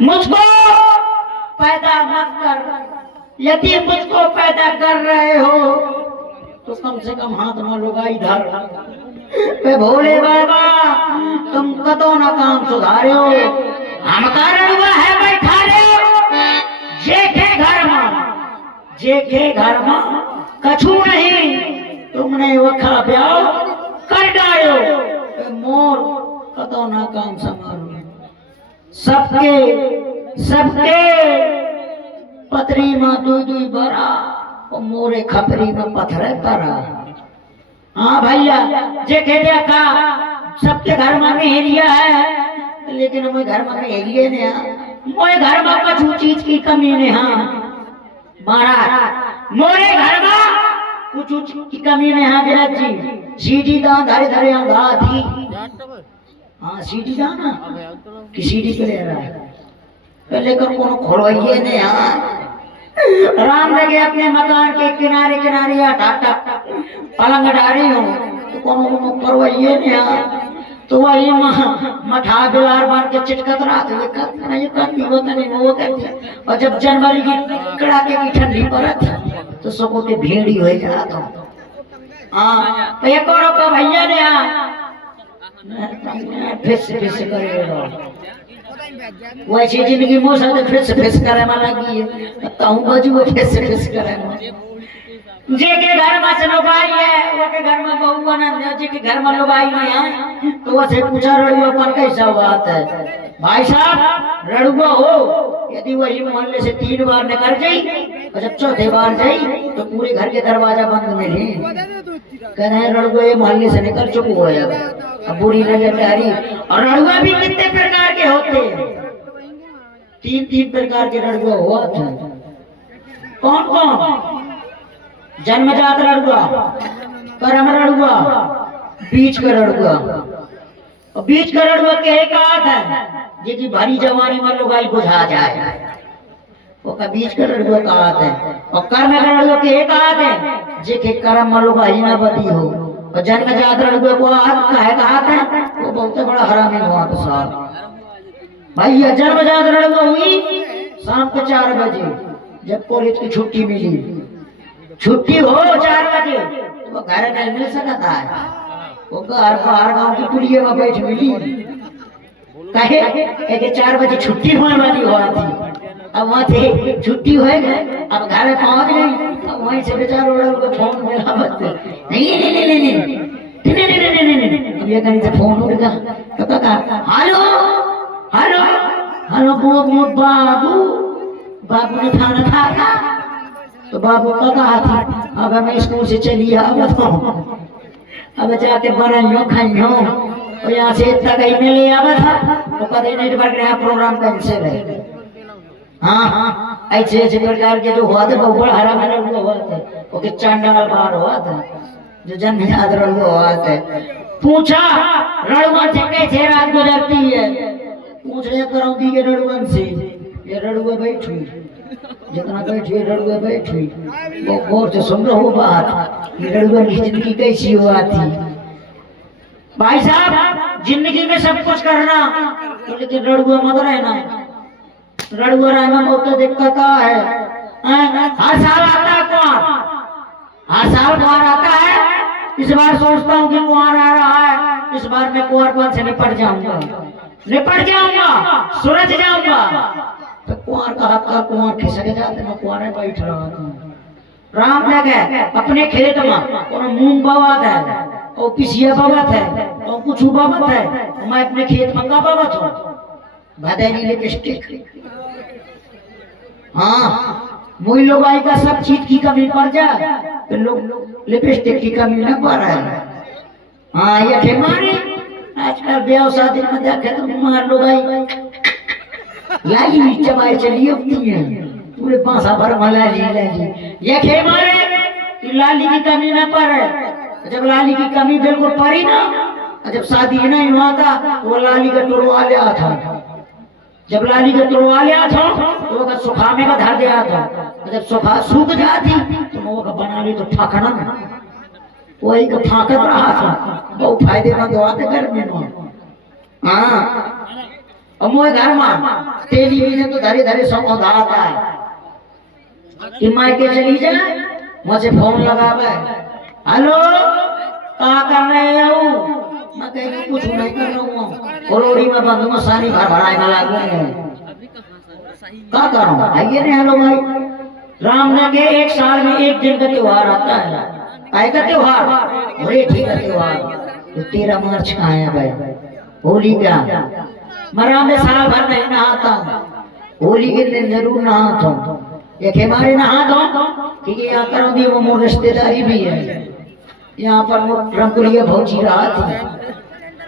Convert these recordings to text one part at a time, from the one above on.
मुझको पैदा मत कर, यदि मुझको पैदा कर रहे हो तो कम से कम हाथ में लुगा इधर। वे भोले बाबा तुम कतो ना काम सुधारे हो, हम कारण हुआ है बैठा रहे जेके घर में कछु नहीं, तुमने वखा ब्याह कर डालो। मोर कतो ना काम संभालो, सबके पतरी में दुई बरा और मोरे खपरी में पत्थर परा। हाँ भैया जे कह दिया का सबके घर में मेहरिया है, लेकिन मोए घर में मेहरिए ने, मोए घर में कछु चीज की कमी ने। हाँ महाराज मोरे घर में कुछ की कमी ने। हाँ विराट जी सीढ़ी दान धरे धरे आंधा थी। हाँ सीढ़ी दान ना कि सीढ़ी पे ले रहा है पहले कर कोनो खोलवाइए ने। हाँ राम लगे अपने मकान के किनारे किनारे हटा पलंग डारी हो तो कोनो करवाइए ने। हाँ तो वही मठा बिलार बार के चिटकत रहा तो ये करती होता नहीं वो करती। और जब जनवरी की कड़ाके की ठंडी पड़त तो सबको के भेड़ी हो जाता। हाँ तो एक और का भैया ने फिस करे वैसे जिंदगी मोसा तो फिस करे में लगी है ताऊ बाजू वो फिस करे में। जे के घर में से लुगाई है वो के घर में बहू बना, जे के घर में लुगाई नहीं है तो वो से पूछा रड़ुआ पर कैसा बात है भाई साहब। रड़ुआ हो यदि वही मोहल्ले से 3 बार निकल जाई और जब चौथे बार जाई तो पूरे घर के दरवाजा बंद मिले। कह रहे रड़ुआ ये मोहल्ले से निकल चुका हो अब बुरी नजर डारी। और रड़ुआ भी कितने प्रकार के होते हैं, 3 प्रकार के रड़ुआ हुआ था। कौन कौन? जन्मजात रड़ुआ, कर्म रड़ुआ, बीच का रड़ुआ। और बीच का रड़ुआ के एक आध है जिसकी भारी जवानी में लुगाई बुझा जाए वो का बीच का रड़ुआ का आध है। और कर्म का रड़ुआ के एक आध है जिसके कर्म में लुगाई न बदी हो। और जन्मजात रड़ुआ को आध का है वो बहुत बड़ा हरामी हुआ था साहब। भाई ये जन्मजात रड़ुआ हुई शाम को 4 बजे जब कॉलेज की छुट्टी मिली, छुट्टी हो 4 बजे तो वो घर नहीं मिल सकता है। वो घर बाहर गांव की पुलिया में बैठ मिली कहे 4 बजे छुट्टी होने वाली हुआ थी। अब वहाँ थे छुट्टी हो गए अब घर पहुंच गई। अब वहीं से बेचारो को फोन मिला नहीं अब ये कहीं से फोन उठ गया तो कहा हेलो हेलो हेलो बाबू ने खाना खाया तो बाबू का कहा था अब हमें स्कूल से चलिए अब जाके बनाइयो खाइयो। और यहाँ से इतना कहीं मिले आवा था तो कभी नेटवर्क यहाँ प्रोग्राम कैंसिल है। हाँ ऐसे प्रकार के जो हुआ था वो बड़ा हरा भरा हुआ था वो के चांडाल बार हुआ था जो जन्मजात रड़ुआ हुआ था। पूछा रड़ुआ से कैसे रात गुजरती है, पूछ रहे करौंदी के रड़ुअन से। ये रड़ुआ बैठी जितना बैठी रड़ुआ बैठी वो गौर से सुन रहा बात ये रड़ुआ की जिंदगी कैसी हुआ थी। भाई साहब जिंदगी में सब कुछ करना तो लेकिन रड़ुआ मत रहना। रड़ुआ रहना बहुत दिक्कत है। हर साल आता है कुआर, हर साल कुआर आता है। इस बार सोचता हूँ कि कुआर आ रहा है, इस बार मैं कुआरपन से निपट जाऊंगा सूरज जाऊंगा। तो कुआर का हाथ का कुआर खिसक जाते मैं कुआर में बैठ रहा था। राम लगे अपने खेत में मूंग बवाद है और पिसिया बवत है और कुछ बवत है। मैं अपने खेत में का बवत हूँ भदैनी लिपस्टिक। हाँ मुई लोग आई का सब चीज की कमी पड़ जाए तो लोग लिपस्टिक की कमी न पड़ रहा है। हाँ ये खेमारी आजकल ब्याह शादी में देखे तो मार लोग आई लाली चबाई चली होती है पूरे पासा भर में लाली ये खेमारे लाली की कमी न पड़े। जब लाली की कमी बिल्कुल पड़ी ना, जब शादी नहीं हुआ था तो वो लाली का टोड़वा लिया था। जब लाली का टोड़वा लिया था तो वो सुखाने का धर दिया था। जब सुखा सूख जाती तो वो बना ली तो ठाकना वही का फाकत रहा था। बहुत फायदेमंद हुआ था गर्मी में। हाँ अमोय घर में टेलीविजन तो धरे धरे सौ धाता है कि माई के चली जाए मुझे फोन लगावे हेलो कहाँ कर रहे हो मैं कहीं कुछ नहीं कर रहा हूँ कोरोड़ी में बंद में सारी घर भराए में लागू है क्या करूँ आइए नहीं हेलो भाई राम ने के एक साल में एक दिन का त्योहार आता है काय का त्योहार बड़े ठीक का त्योहार तो 13 मार्च का है भाई होली का मरा में साल भर नहीं नहाता होली के दिन जरूर नहाता हूँ एक हमारे नहाता हूँ क्योंकि यहाँ करौंदी वो मोर रिश्तेदारी भी है यहाँ पर रंगुलिया भौजी रहा थी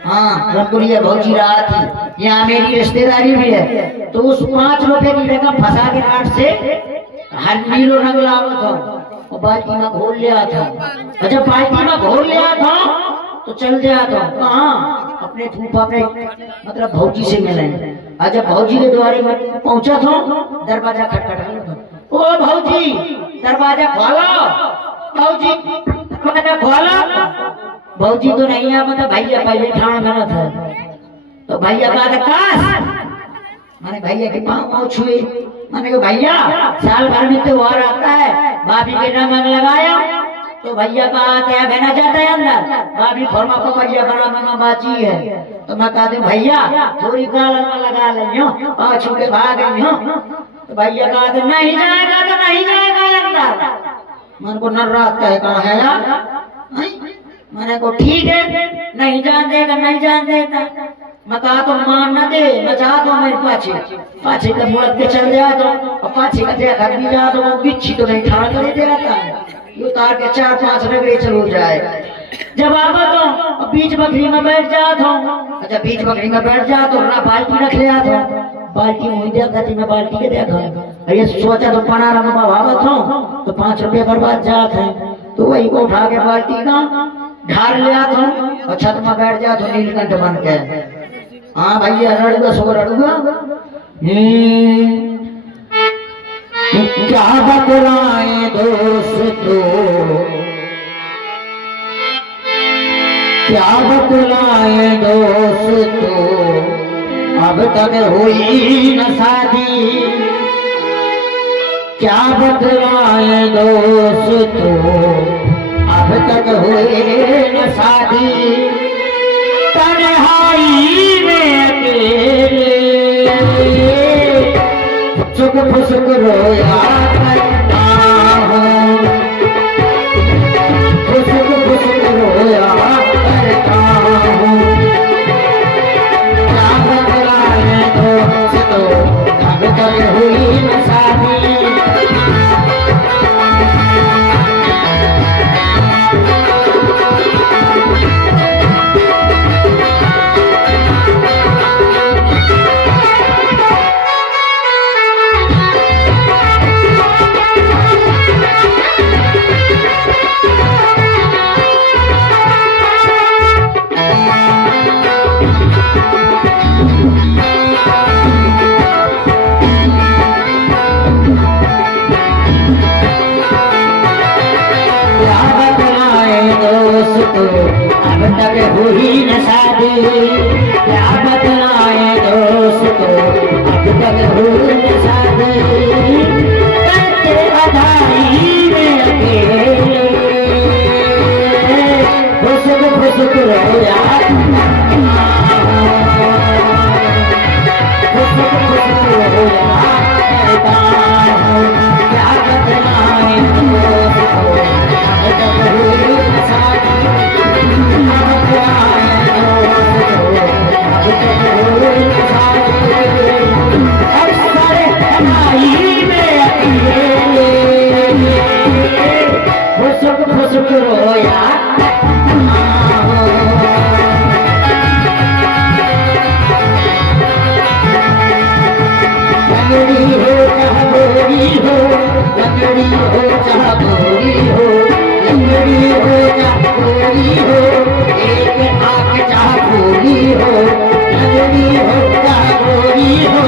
हाँ रंगुलिया भौजी रहा थी यहाँ मेरी रिश्तेदारी भी है तो उस 5 रुपए की रकम फंसा के काट से हर नीलो रंग लावा था और बाल्टी में घोल लिया था और जब बाल्टी में घोल लिया था तो चल गया था कहाँ अपने फूफा अपने मतलब भौजी से मिले और जब भौजी के द्वारे में पहुंचा था दरवाजा खटखटा ओ भौजी दरवाजा खोलो भौजी दरवाजा खोलो भौजी तो नहीं है मतलब भैया पहले ठाण गलत है तो भैया का मैंने भैया के पाँव छुए मैंने कहा भैया साल भर में त्योहार आता है भाभी के नाम लगाया तो भैया का आते हैं बहना जाता है अंदर भाभी फरमा को भैया बड़ा मामा बाची है तो मैं कहते भैया थोड़ी गाल लगा लियो पाछू के भाग गई तो भैया कहते नहीं जाएगा तो नहीं जाएगा अंदर मन को नर्रात कहे कहा है यार मैंने को ठीक है नहीं जान देगा नहीं जान देगा मैं कहा तो मान न दे मैं चाहता हूँ मेरे पाछे का मुड़क के चल जाए तो और पाछे का देखा भी जा तो वो बिच्छी तो नहीं ठाड़ कर दे रहता है ये उतार के 4-5 रगड़े चलो जाए जब आवा तो बीच बकरी में बैठ जाता हूँ जब बीच बकरी में बैठ जा तो बाल्टी रख ले आता हूँ बाल्टी मुझे देखा थी मैं बाल्टी के देखा ये सोचा तो पनारा में भावत हूँ तो 5 रुपये बर्बाद जाते हैं तो वही को उठा के बाल्टी का ढार ले आता हूँ और छत में बैठ जा तो नीलकंठ बन के हाँ भैया रड़ुआ सो रड़ुआ क्या बतलाए दोस्तों क्या बतलाए दोस्तों अब तक हुई न शादी क्या बतलाए दोस्तों अब तक हुई न शादी तन्हाई में अकेले चुप फुसुक रोया करता हूँ फुसुक फुसुक रोया करता हूँ क्या बतलाए दोस्तों अब तक हुई न शादी अब तक हुई न शादी क्या बतलाए दोस्तों अब तक हुई न शादी करते बधाई में अकेले फुसुक फुसुक रोया फुसुक फुसुक रोया करता हूँ क्या बतलाए दोस्तों अब तक हुई न शादी फुसुक रोया लंगड़ी हो चाह बोरी हो लंगड़ी हो चाह बोरी हो लंगड़ी हो चाह बोरी हो एक आंख चाह बोरी हो लंगड़ी हो चाह बोरी हो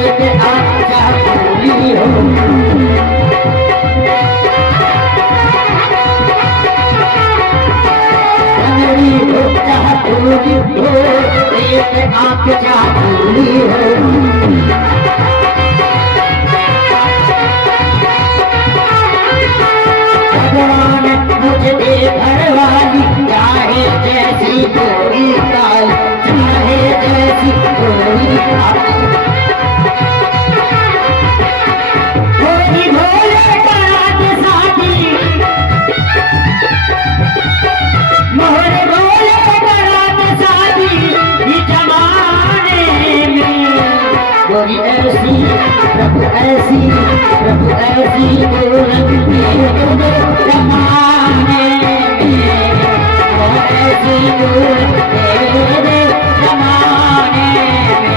एक आंख चाह बोरी हो लंगड़ी हो चाह बोरी हो एक आंख चाहती है। भगवान मुझे दे घरवाली, चाहे जैसी कोई काल, चाहे जैसी कोई काल। भोले भोले करात शादी, मोहरे भोले करात शादी, इस जमाने में गोरी ऐसी प्रभु ऐसी, प्रभु ऐसी गोरंगी जमाने में, वो ऐसी गोरंगी जमाने में।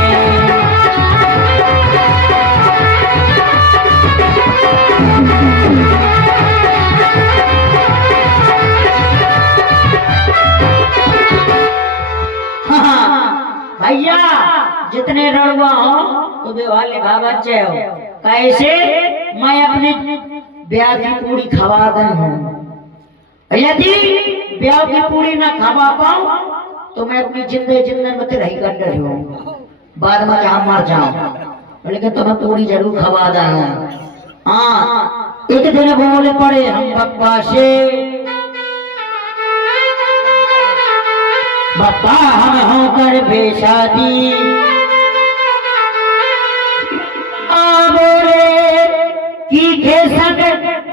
भैया जितने रणवा हो तो व्यवहार लिखा बच्चे हो, कैसे मैं अपनी ब्याह की पूरी खवा दी हूँ। यदि ब्याह की पूरी ना खवा पाऊं तो मैं अपनी जिंदगी मत रही कर रही हूँ, बाद में जहाँ मर जाऊं, लेकिन तो मैं पूरी जरूर खवा दा हूँ। हाँ, एक दिन बोले पड़े हम पप्पा से, बप्पा हम होकर बेशादी, बोले की के संग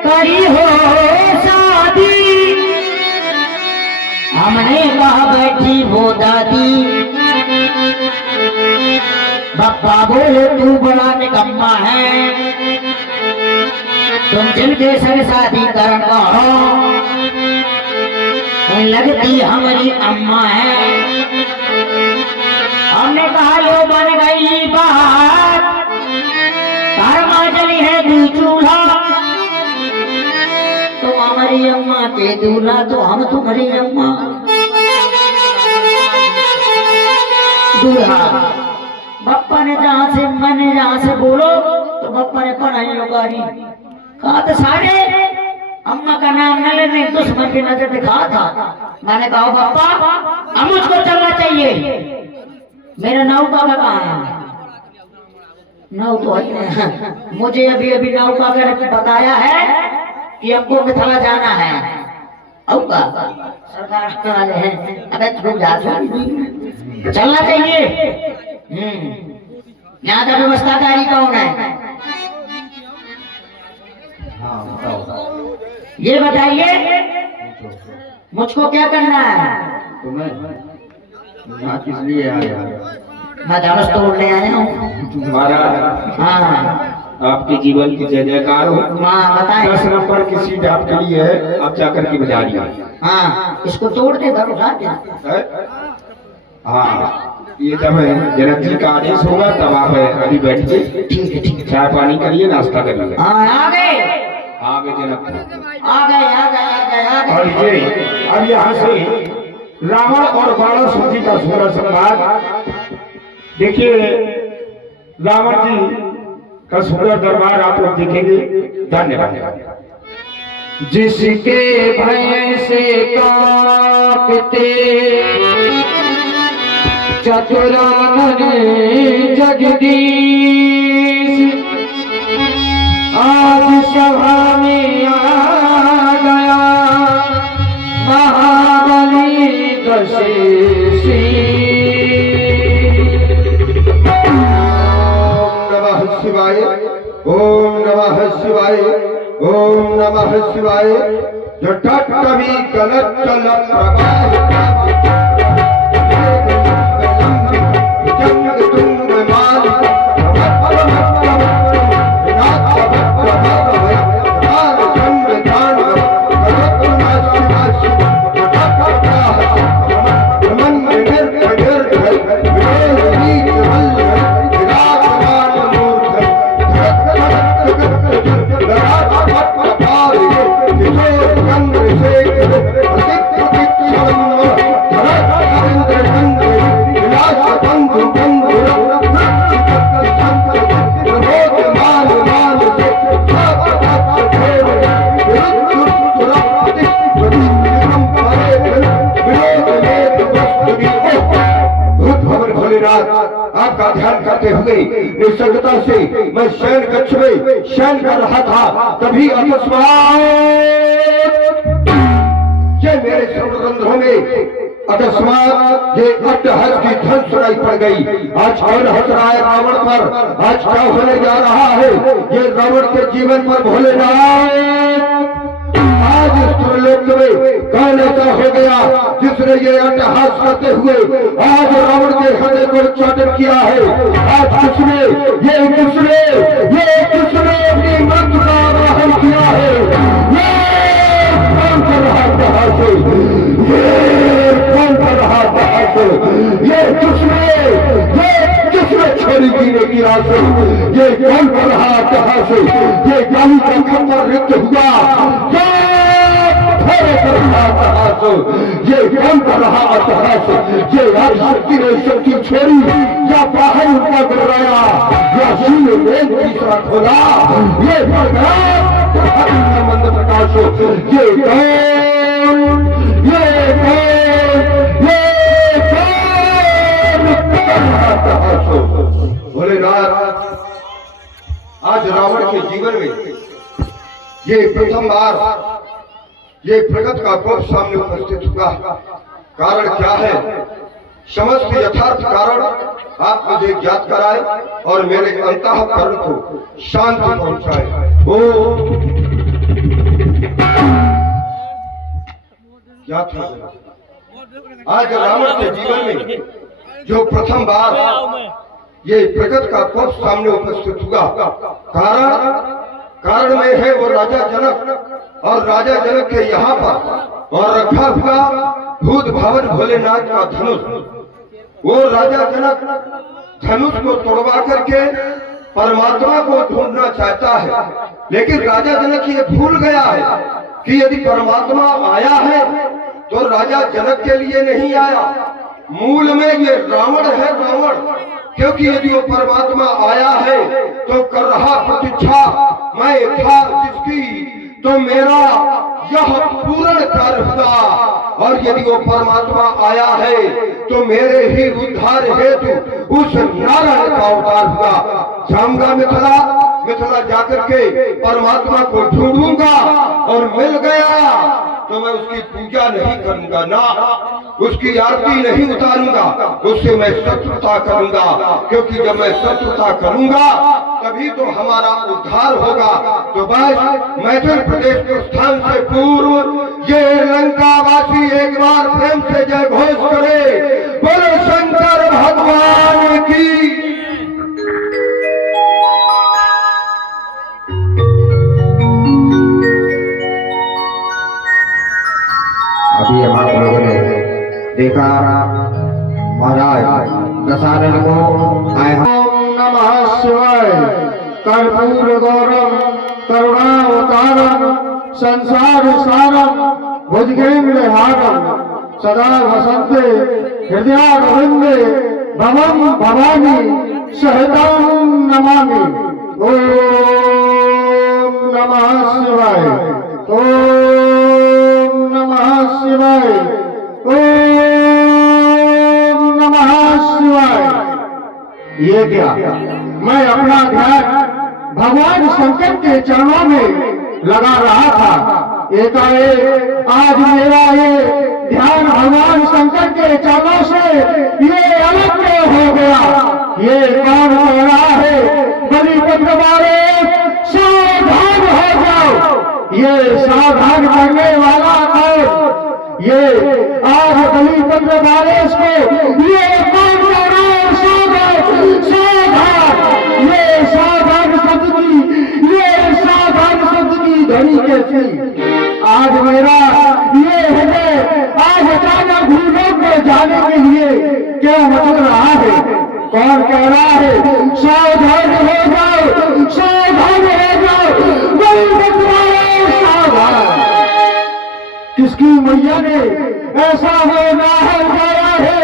करी हो शादी। हमने कहा बैठी वो दादी, बप्पा बोले तू बड़ा निकम्मा है, तुम जिनके संग शादी करना हो लगती हमारी अम्मा है। हमने कहा लो बन गई बात, कर्मा चली है तू चूल्हा, तो हमारी अम्मा के दूल्हा तो हम तुम्हारी अम्मा दूल्हा। बप्पा ने जहाँ से मैंने जहाँ से बोलो तो बप्पा ने पढ़ाई लोगारी कहा तो सारे अम्मा का नाम न लेने दुश्मन की नजर दिखा था। मैंने कहा पापा अब मुझको चलना चाहिए, मेरा नौका का कहा है? नौ तो है, मुझे अभी अभी नौका का बताया है कि हमको मिथिला जाना है। औका सरकार वाले हैं, अबे तुम जा चलना चाहिए। यहाँ का व्यवस्थाकारी कौन है? ये बताइए मुझको क्या करना है? तुम्हें यहाँ किस लिए आया? मैं धनुष तोड़ने आया हूँ। तुम्हारा हाँ आपके जीवन की जय जयकार हो। हाँ बताए। 10 नंबर की सीट आपके लिए है, आप जाकर के बजा लिया। हाँ इसको तोड़ दे धनुष आ गया। हाँ ये जब जनक जी का आदेश होगा तब आप अभी बैठिए। ठीक है ठीक है। चाय पानी करिए, नाश्ता करिए। हाँ आ गए आगे जनक आ गए आ गए आ गए आ और गए। ये अब यहाँ से रावण और बाणासुर जी का सुंदर संवाद देखिए। रावण जी का सुंदर दरबार आप लोग देखेंगे। धन्यवाद। जिसके भय से कांपते चतुरानन जगदीश, आज सभा में आ गया महाबली दशेशी। शिवाय ओम नमः शिवाय ओम नमः शिवाय। जटट कवि गलत चल प्रभा हुए निसंगता से मैं शयन कक्ष में शयन कर रहा था, तभी अकस्मात ये मेरे श्रवणरंध्रों में अकस्मात ये अट्टहस की धन सुनाई पड़ गई। आज कौन हंस रहा है रावण पर? आज क्या होने जा रहा है ये रावण के जीवन पर? भोलेनाथ, आज इस त्रिलोक में कौन ऐसा हो गया जिसने ये अट्टहास करते हुए आज रावण के हृदय को उच्चाटन किया है? आज किसने अपनी मृत्यु का आवाहन किया है? ये कौन कर रहा कहां से? ये कौन कर रहा कहां से? ये किसने छोड़ी जीने की राह से? ये कौन कर रहा कहां से? ये गाली कंखन पर रिक्त हुआ ये कौन कर रहा अट्टहास? ये शक्ति ने शक्ति छोड़ी या बाहर उनका गिराया या शिव ने तीसरा खोला? ये मंद प्रकाश ये भोलेनाथ, आज रावण के जीवन में ये प्रथम बार ये प्रगत का कोप सामने उपस्थित हुआ। कारण क्या है? समस्त यथार्थ कारण आप मुझे ज्ञात कराए और मेरे अंतःकरण को शांति पहुंचाए। क्या था आज रावण के जीवन में जो प्रथम बार ये प्रगत का कोप सामने उपस्थित हुआ? कारण में है वो राजा जनक, और राजा जनक के यहाँ पर और रखा हुआ भूत भवन भोलेनाथ का धनुष। वो राजा जनक धनुष को तोड़वा करके परमात्मा को ढूंढना चाहता है, लेकिन राजा जनक ये भूल गया है कि यदि परमात्मा आया है तो राजा जनक के लिए नहीं आया, मूल में ये रावण है, रावण। क्योंकि यदि वो परमात्मा आया है तो कर रहा प्रतीक्षा मैं था जिसकी, तो मेरा यह पूर्ण कार्य हुआ। और यदि वो परमात्मा आया है तो मेरे ही उद्धार हेतु उस नारायण का अवतार हुआ। जाऊंगा मिथिला जाकर के परमात्मा को ढूंढूंगा, और मिल गया तो मैं उसकी पूजा नहीं करूंगा, ना उसकी आरती नहीं उतारूंगा, उससे मैं शत्रुता करूंगा। क्योंकि जब मैं शत्रुता करूंगा तभी तो हमारा उद्धार होगा। तो बस मैथिल प्रदेश प्रस्थान से पूर्व ये लंकावासी एक बार प्रेम से जय घोष करे, बोलो शंकर भगवान की। अभी हम आप लोगों ने देखा महाराज दशहरा को आए। नमः शिवाय। कर्पूर गौरम करुणावतारम संसार सारम भुजगेन्द्र हारम सदा वसंते हृदयारविंदे भवम भवानी सहतां नमामि। ओम नमः शिवाय। ओम नमः शिवाय। ओम नमः शिवाय। ये क्या? मैं अपना ध्यान भगवान शंकर के चरणों में लगा रहा था। एकाएक आज मेरा ये ध्यान भगवान शंकर के चरणों से ये अलग हो गया। ये कौन हो रहा है? बलिपत्र वाले सावधान हो जाओ। ये सावधान करने वाला कौन? ये आज बलिपत्र वाले को ये कौन कर रहा है? ये सावधान शब्द की ध्वनि कैसी? आज मेरा ये हृदय आज अचानक भूलोक में जाने के लिए क्या मचल रहा है? कौन कह रहा है सावधान हो जाओ, सावधान हो जाओ, सावधान? किसकी मैया ने ऐसा होना है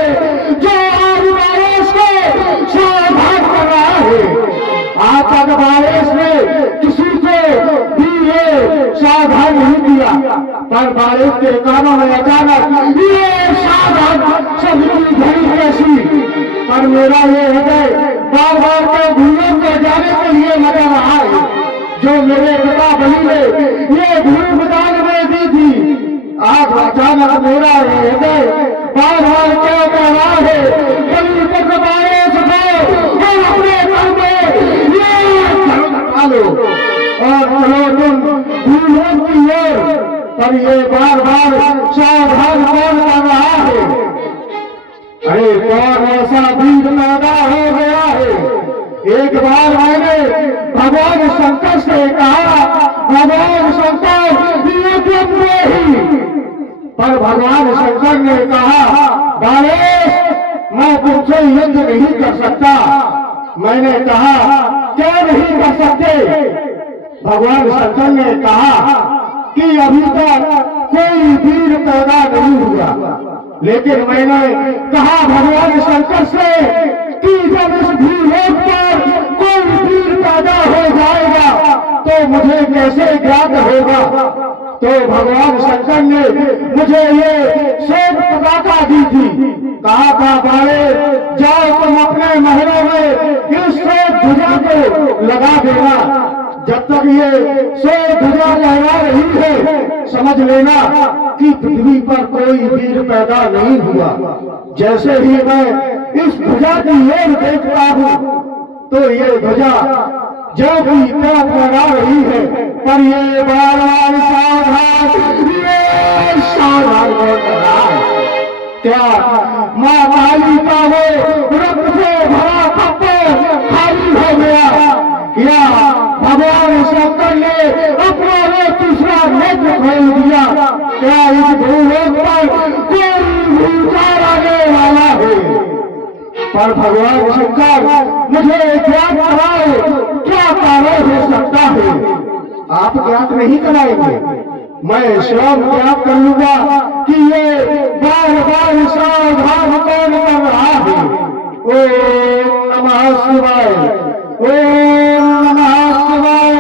जो आज बारिश को सावधान कर रहा है? आज तक बारिश में किसी को भी ये सावधान नहीं किया, पर बारिश के कानों में अचानक ये सावधान सभी घड़ी कैसी, पर मेरा ये हृदय बार बार के धुएं को जाने के लिए लगा रहा है, जो मेरे पिता बलि ने ये धूल मैदान में दी थी। आज अचानक मेरा ये हृदय बार बार क्यों कह रहा है, बलि पुत्र बारिश को अपने घर में ये लो और चलो तुम धूलों की ओर, पर ये बार बार सावधान कौन कर रहा है? अरे कौन ऐसा वीर पैदा हो गया है? एक बार मैंने भगवान शंकर से कहा, भगवान शंकर ये में ही, पर भगवान शंकर ने कहा, बारिश मैं तुमसे युद्ध नहीं कर सकता। मैंने कहा क्या नहीं कर सकते? भगवान शंकर ने कहा कि अभी तक कोई वीर पैदा नहीं हुआ, लेकिन मैंने कहा भगवान शंकर से कि जब इस भूलोक पर कोई वीर पैदा हो जाएगा तो मुझे कैसे ज्ञात होगा? तो भगवान शंकर ने मुझे ये श्वेत पताका दी थी, कहा था बारे जाओ तुम अपने महलों में इस श्वेत ध्वजा को लगा देना। जब तक ये श्वेत ध्वजा लहरा रही है समझ लेना कि पृथ्वी पर कोई वीर पैदा नहीं हुआ। जैसे ही मैं इस ध्वजा की ओर देखता हूँ तो ये ध्वजा जो भी क्या फहरा रही है, पर ये बार बार सावधान कर रहा है। क्या माँ काली का वो रक्त से भरा कप्पड़ खाली हो गया, या भगवान शंकर ने अपना वो तीसरा नेत्र खोल दिया? क्या इस भूलोक पर कोई भूचार आने वाला है? पर भगवान शंकर मुझे ज्ञात कराए क्या कारण हो सकता है? आप ज्ञात नहीं कराएंगे, मैं स्वयं ज्ञात कर लूंगा कि ये बार बार सावधान कौन कर रहा है। ओम नमः शिवाय, ओम नमः शिवाय,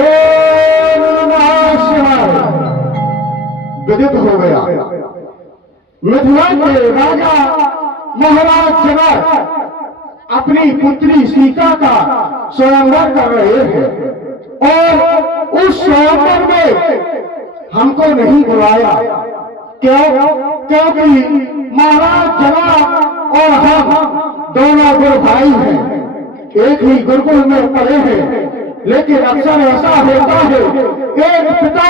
ओम नमः शिवाय। विदित हो गया मिथिला के राजा महाराज जनक अपनी पुत्री सीता का स्वयंवर कर रहे हैं और उस स्वयंवर में हमको नहीं बुलाया। क्यों? क्योंकि महाराज जनक और हम दोनों गुरु भाई हैं, एक ही गुरुकुल में पढ़े हैं, लेकिन अक्सर ऐसा होता है एक पिता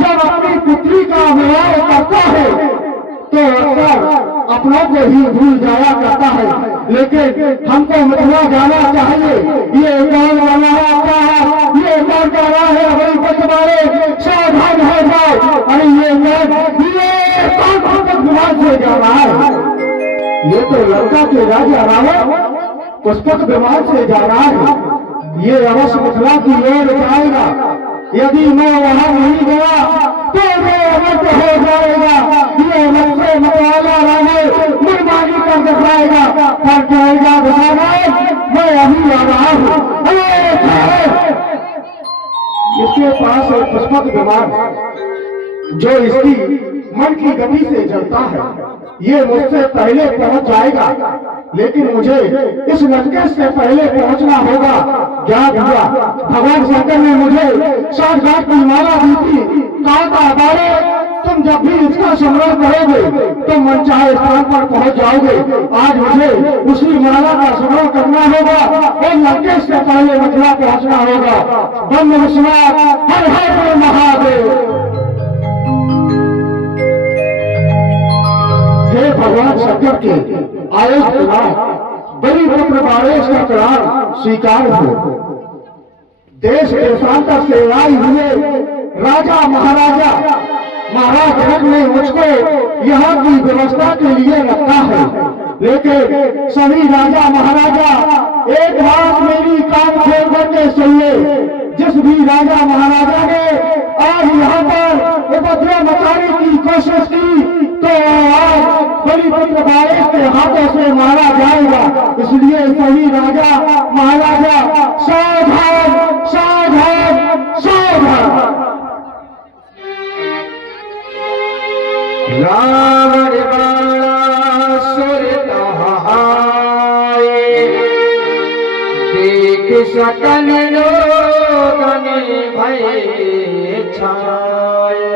जब अपनी पुत्री का विवाह करता है तो अक्सर अपनों को ही भूल जाया करता है। लेकिन हमको मथुरा जाना चाहिए। ये कौन कर रहा है? ये कौन कर रहा है? वही बचवाले सावधान हो जाओ। अरे ये कौन विमान से जा रहा है? ये तो लंका के राजा रावण पुष्पक विमान से जा रहा है। ये अवश्य मिथिला की ओर जाएगा। यदि मैं वहां नहीं गया तो वो अमृत हो जाएगा। ये मुझसे मतवाला रावण मुरबानी कर दिखाएगा, पर जाएगा दिखाना। मैं अभी आ रहा हूँ। इसके पास एक पुष्पक विमान जो इसकी मन की गति से चलता है, ये मुझसे पहले पहुंच जाएगा, लेकिन मुझे इस लंकेश से पहले पहुंचना होगा। क्या हुआ? भगवान शंकर ने मुझे 7 की माला दी थी, कहा था बारे तुम जब भी इसका संग्रह करोगे तो मनचाहे स्थान पर पहुंच जाओगे। आज मुझे उसी माला का संग्रह करना होगा और लंकेश से पहले मथुरा पहुंचना होगा। ब्रह्म विश्वनाथ हर हर महादेव। हे भगवान शंकर के आयुष प्रदान बलि पुत्र बारेश का करार स्वीकार हो। देश देशांतर से आए हुए राजा महाराजा महाराज जनक ने मुझको यहाँ की व्यवस्था के लिए रखा है, लेकिन सभी राजा महाराजा एक बात मेरी कान खोल करके सुन ले। जिस भी राजा महाराजा ने आज यहाँ पर उपद्रव मचाने की कोशिश की तो आज बलि पुत्र बारेश के हाथों से मारा जाएगा। इसलिए सभी राजा महाराजा सावधान सावधान सावधान। सकल लोगन भय छाए।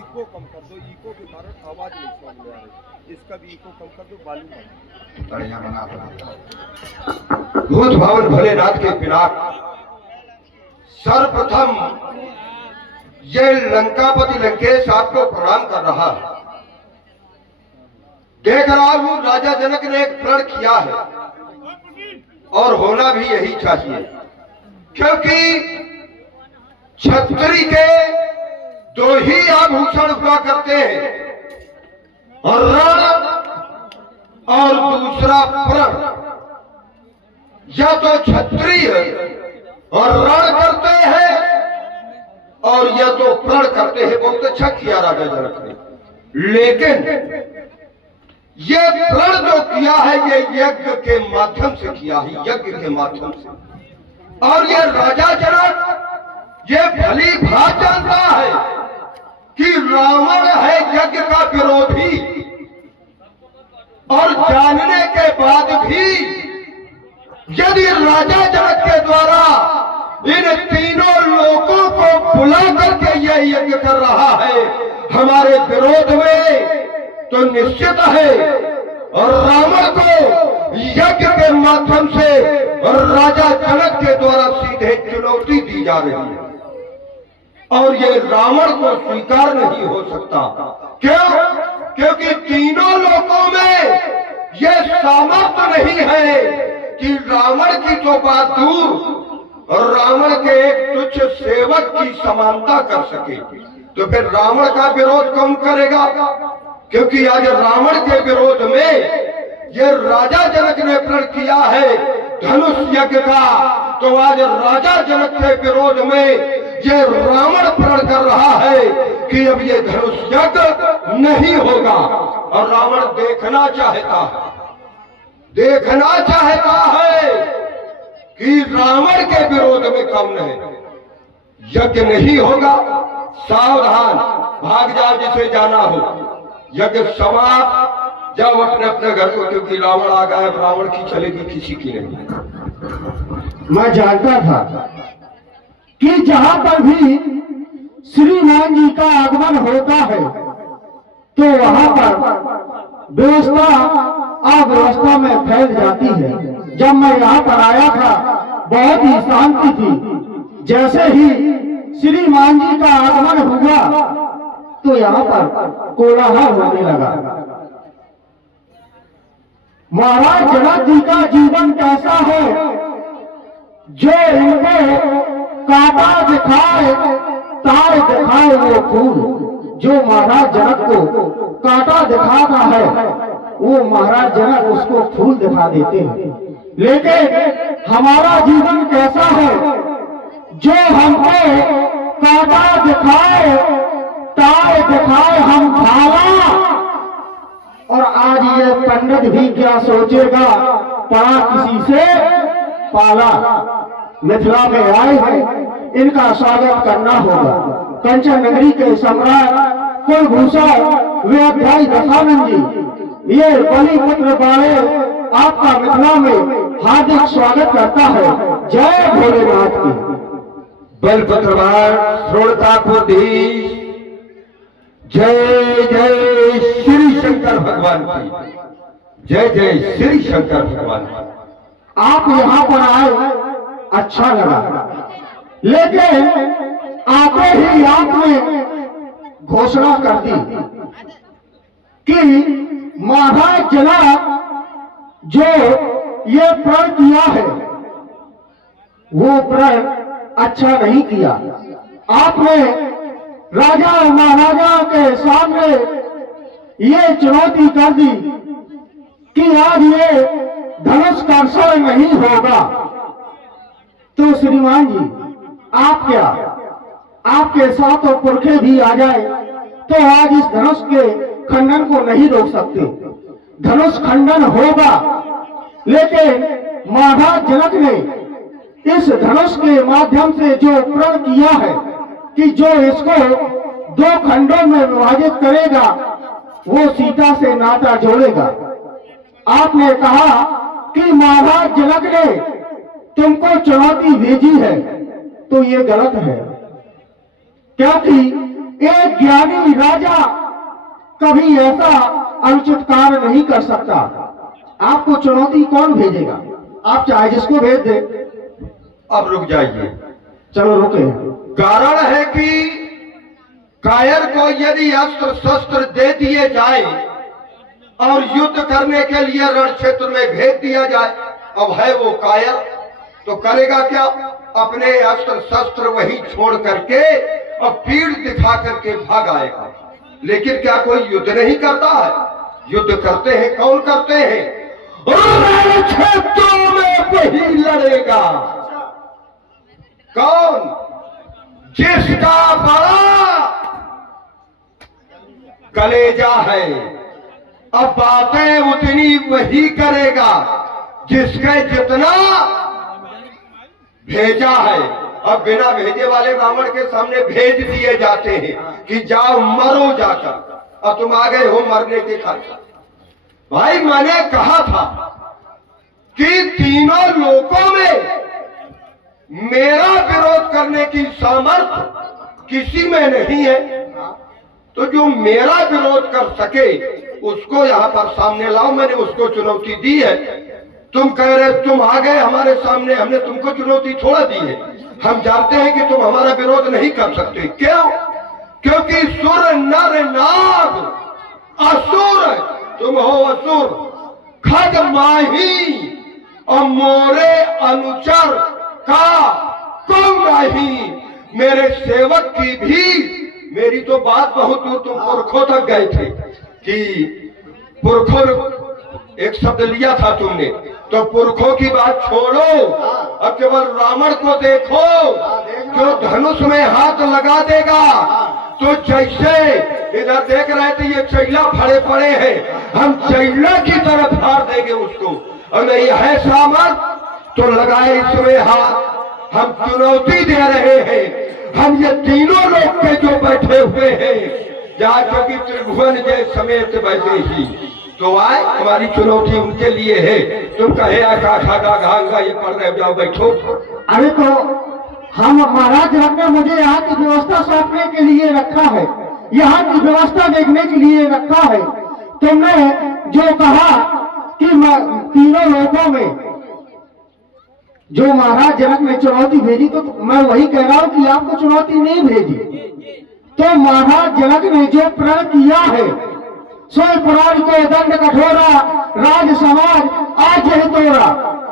इको कम कर दो, इको के कारण आवाज नहीं सुन में आ रही, इसका भी इको कम कर दो, बालू में बढ़िया बना भूत भवन भोलेनाथ के पिनाक सर्वप्रथम ये लंकापति लंकेश आपको प्रणाम कर रहा है। देख रहा हूं राजा जनक ने एक प्रण किया है और होना भी यही चाहिए, क्योंकि क्षत्रिय के दो ही आभूषण हुआ करते हैं, और रण और दूसरा प्रण। या तो क्षत्रिय और रण करते हैं और या तो प्रण करते हैं। बहुत अच्छा किया राजा जनक ने, लेकिन ये प्रण जो किया है ये यज्ञ के माध्यम से किया है, यज्ञ के माध्यम से। और ये राजा जनक ये भली भांति जानता है कि रावण है यज्ञ का विरोधी, और जानने के बाद भी यदि राजा जनक के द्वारा इन तीनों लोगों को बुला करके यह यज्ञ कर रहा है हमारे विरोध में, तो निश्चित है और रावण को यज्ञ के माध्यम से और राजा जनक के द्वारा सीधे चुनौती दी जा रही है, और ये रावण को स्वीकार नहीं हो सकता। क्यों? क्योंकि तीनों लोगों में ये सामर्थ्य नहीं है कि रावण की तो बात दूर और रावण के एक तुच्छ सेवक की समानता कर सके। तो फिर रावण का विरोध कौन करेगा? क्योंकि आज रावण के विरोध में ये राजा जनक ने प्रण किया है धनुष यज्ञ का, तो आज राजा जनक के विरोध में ये रावण प्रण कर रहा है कि अब ये धनुष यज्ञ नहीं होगा। और रावण देखना चाहता है कि रावण के विरोध में कौन है, यज्ञ नहीं होगा। सावधान, भाग जाओ जिसे जाना हो, यज्ञ समाप्त, जाओ अपने अपने घर को, क्योंकि रावण आ गया, रावण की चलेगी किसी की नहीं। मैं जानता था कि जहां पर भी श्रीमान जी का आगमन होता है तो वहां पर व्यवस्था अव्यवस्था में फैल जाती है। जब मैं यहाँ पर आया था बहुत ही शांति थी। जैसे ही श्रीमान जी का आगमन हुआ तो यहाँ पर कोलाहल होने लगा। महाराज जनक जी का जीवन कैसा है, जो इनको कांटा दिखाए तार दिखाए वो फूल। जो महाराज जनक को कांटा दिखाता है वो महाराज जनक उसको फूल दिखा देते हैं। लेकिन हमारा जीवन कैसा है, जो हमको कांटा दिखाए तार दिखाए हम भाला। और आज ये पंडित भी क्या सोचेगा, पढ़ा किसी से पाला। मिथिला में आए हैं, इनका स्वागत करना होगा। कंचन नगरी के सम्राट कुलभूषण व्याध्यायी दशानंद जी, ये बलि पुत्र वाले आपका मिथिला में हार्दिक स्वागत करता है। जय भोलेनाथ की। बलपत्रवार श्रोतापुरधीश, जय जय श्री शंकर भगवान की, जय जय श्री शंकर भगवान की। आप यहाँ पर आए अच्छा लगा, लेकिन आते ही आपने घोषणा कर दी कि महाराज जनक जो ये प्रण किया है वो प्रण अच्छा नहीं किया। आपने राजा और महाराजा के सामने ये चुनौती कर दी कि आज ये धनुष कर्षण नहीं होगा। तो श्रीमान जी आप क्या, आपके साथ और पुरखे भी आ जाए तो आज इस धनुष के खंडन को नहीं रोक सकते। धनुष खंडन होगा, लेकिन महाराज जनक ने इस धनुष के माध्यम से जो प्रण किया है कि जो इसको दो खंडों में विभाजित करेगा वो सीता से नाता जोड़ेगा। आपने कहा कि महाराज जनक ने तुमको चुनौती भेजी है तो ये गलत है, क्योंकि एक ज्ञानी राजा कभी ऐसा अनुचित कार्य नहीं कर सकता। आपको चुनौती कौन भेजेगा? आप चाहे जिसको भेज दे। अब रुक जाइए, चलो रुके। कारण है कि कायर को यदि अस्त्र शस्त्र दे दिए जाए और युद्ध करने के लिए रण क्षेत्र में भेज दिया जाए, अब है वो कायर, तो करेगा क्या? अपने अस्त्र शस्त्र वही छोड़ करके और पीड़ दिखा करके भाग आएगा। लेकिन क्या कोई युद्ध नहीं करता है? युद्ध करते हैं। कौन करते हैं? रण क्षेत्रों में वही लड़ेगा। कौन? जिसका बड़ा कलेजा है। अब बातें उतनी वही करेगा जिसके जितना भेजा है। अब बिना भेजे वाले रावण के सामने भेज दिए जाते हैं कि जाओ मरो जाकर, अब तुम आ गए हो मरने के खातिर। भाई मैंने कहा था कि तीनों लोकों में मेरा विरोध करने की सामर्थ्य किसी में नहीं है, तो जो मेरा विरोध कर सके उसको यहाँ पर सामने लाओ। मैंने उसको चुनौती दी है। तुम कह रहे तुम आ गए हमारे सामने, हमने तुमको चुनौती थोड़ा दी है। हम जानते हैं कि तुम हमारा विरोध नहीं कर सकते। क्यों? क्योंकि सुर नर नाग असुर, तुम हो असुर, खग माही और मोरे अनुचर का तुम नहीं। मेरे सेवक की भी, मेरी तो बात बहुत दूर, तुम पुरखों तक गए थे कि पुरखों एक शब्द लिया था तुमने, तो पुरखों की बात छोड़ो, अब केवल रावण को देखो जो धनुष में हाथ लगा देगा। तो जैसे इधर देख रहे थे ये चैला फड़े पड़े हैं, हम चैला की तरफ फाड़ देंगे उसको। और नहीं है सामर्थ तो लगाए इसमें हाथ। हम चुनौती दे रहे हैं। हम ये तीनों लोग के जो बैठे हुए हैं, जहाँ क्योंकि त्रिभुवन जय समेत बैठे ही, तो आए हमारी चुनौती उनके लिए है। तुम कहे आकाशा गांगा ये पढ़ रहे, जाओ बैठो। अरे तो हम महाराज जनक ने मुझे यहाँ की व्यवस्था सौंपने के लिए रखा है, यहाँ की व्यवस्था देखने के लिए रखा है। तुमने जो कहा कि तीनों लोगों में जो महाराज जनक ने चुनौती भेजी, तो मैं वही कह रहा हूँ कि आपको चुनौती नहीं भेजी। तो महाराज जनक ने जो प्रण किया है, सोई पुराण को दंड कठोरा, राज समाज आज यही तोड़ा।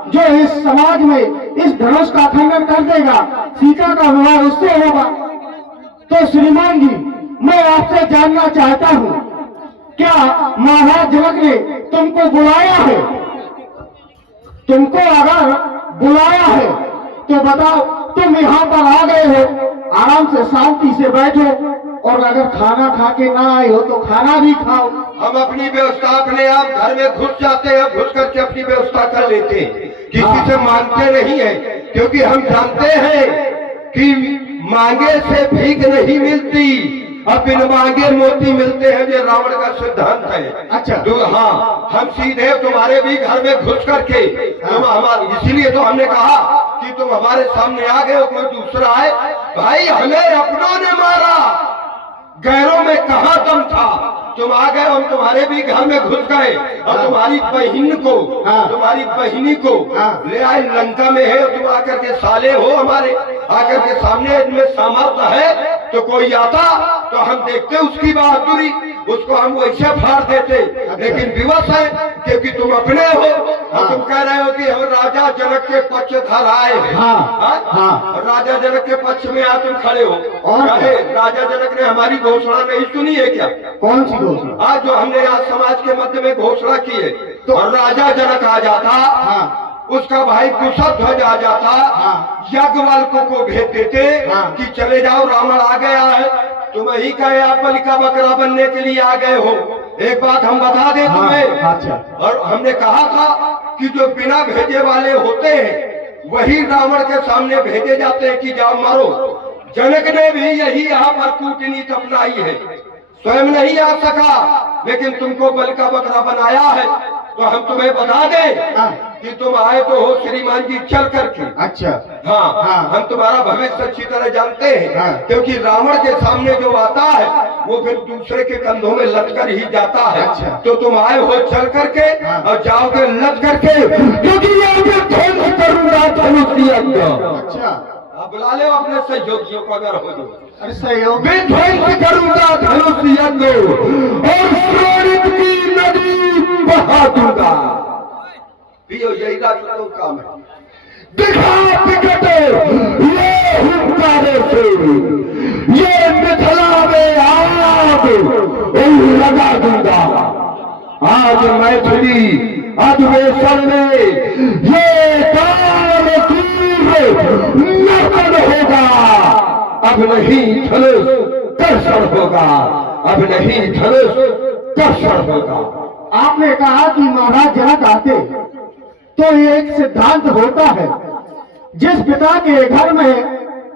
जो इस समाज में इस धनुष का खंडन कर देगा, सीता का विवाह उससे होगा। तो श्रीमान जी, मैं आपसे जानना चाहता हूँ, क्या महाराज जनक ने तुमको बुलाया है? तुमको अगर बुलाया है तो बताओ, तुम यहाँ पर आ गए हो, आराम से शांति से बैठो, और अगर खाना खा के ना आए हो तो खाना भी खाओ। हम अपनी व्यवस्था अपने आप घर में घुस जाते हैं, घुस करके अपनी व्यवस्था कर लेते हैं, किसी से मांगते नहीं है, क्योंकि हम जानते हैं कि मांगे से भीख नहीं मिलती, अब बिन मांगे मोती मिलते हैं। ये रावण का सिद्धांत है। अच्छा। हाँ, हम सीधे तुम्हारे भी घर में घुस करके तुम हमारे, इसीलिए तो हमने कहा कि तुम हमारे सामने आ गए हो, कोई दूसरा आए। भाई हमें अपनों ने मारा, गैरों में कहाँ दम था। तुम आ गए, हम तुम्हारे भी घर में घुस गए और तुम्हारी बहन को, तुम्हारी बहनी को ले आए, लंका में है, तुम आकर के साले हो हमारे, आकर के सामने इनमें सामर्थ्य है तो कोई आता तो हम देखते उसकी बहादुरी, उसको हम वैसे फाड़ देते। लेकिन विवश है क्योंकि तुम अपने हो और तुम कह रहे हो कि हम राजा जनक के पक्षधर आए हैं। और राजा जनक के पक्ष में आ तुम खड़े हो। कहे राजा जनक ने हमारी घोषणा नहीं सुनी है क्या? कौन सी घोषणा? आज जो हमने आज समाज के मध्य में घोषणा की है, तो और राजा जनक आ जाता, उसका भाई कुशध्वज आ जाता, याज्ञवल्क्य को भेज देते कि चले जाओ रावण आ गया है। तुम ही कहे आप बलि का बकरा बनने के लिए आ गए हो। एक बात हम बता दें तुम्हें, और हमने कहा था कि जो बिना भेजे वाले होते हैं वही रावण के सामने भेजे जाते हैं कि जाओ मारो। जनक ने भी यही यहाँ पर कूटनीति अपनाई है। स्वयं नहीं आ सका, लेकिन तुमको बलि का बकरा बनाया है, तो हम तुम्हें बता दें हाँ। कि तुम आए तो हो श्रीमान जी चल करके। अच्छा। हाँ, हाँ। हम तुम्हारा भविष्य अच्छी तरह जानते हैं। हाँ। क्योंकि रावण के सामने जो आता है वो फिर दूसरे के कंधों में लद कर ही जाता है। अच्छा। तो तुम आए हो चल करके हाँ। और जाओगे लद करके, क्योंकि ये मैं ध्वंस करूंगा धनुष यज्ञ। अच्छा। आप बुला ले अपने सहयोगियों को अगर हो जो। अरे सहयोग। मैं ध्वंस करूंगा धनुष यज्ञ और श्रोणित की नदी बहा दूंगा। पियो यही राजपूतों का काम है। दिखा टिकट ये हुंकारे से, ये मिथिला में आग लगा दूंगा। आज मैथिली अधिवेशन में ये काल तीर नर्तन होगा। अब नहीं धनुष कर्षण होगा, अब नहीं धनुष कर्षण होगा। आपने कहा कि महाराज जनक आते तो एक सिद्धांत होता है, जिस पिता के घर में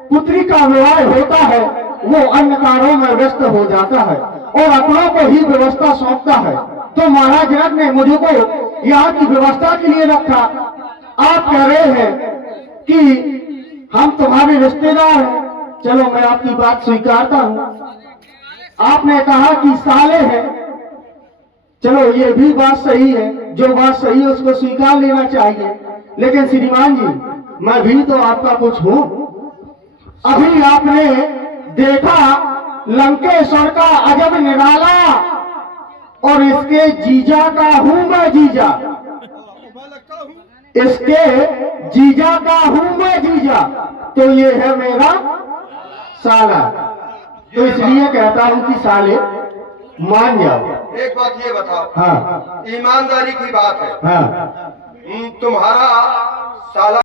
पुत्री का विवाह होता है वो अन्य कार्यों में व्यस्त हो जाता है और अपनों को ही व्यवस्था सौंपता है। तो महाराज जनक ने मुझे को यहाँ की व्यवस्था के लिए रखा। आप कह रहे हैं कि हम तुम्हारे रिश्तेदार हैं, चलो मैं आपकी बात स्वीकारता हूँ। आपने कहा कि साले हैं, चलो ये भी बात सही है, जो बात सही है उसको स्वीकार लेना चाहिए। लेकिन श्रीमान जी, मैं भी तो आपका कुछ हूं। अभी आपने देखा लंकेश्वर का अजब निराला, और इसके जीजा का हूं मैं जीजा, इसके जीजा का हूं मैं जीजा, तो ये है मेरा साला। तो इसलिए कहता हूं कि साले मान जाओ। एक बात ये बताओ। हाँ। ईमानदारी की बात है। हाँ। तुम्हारा साला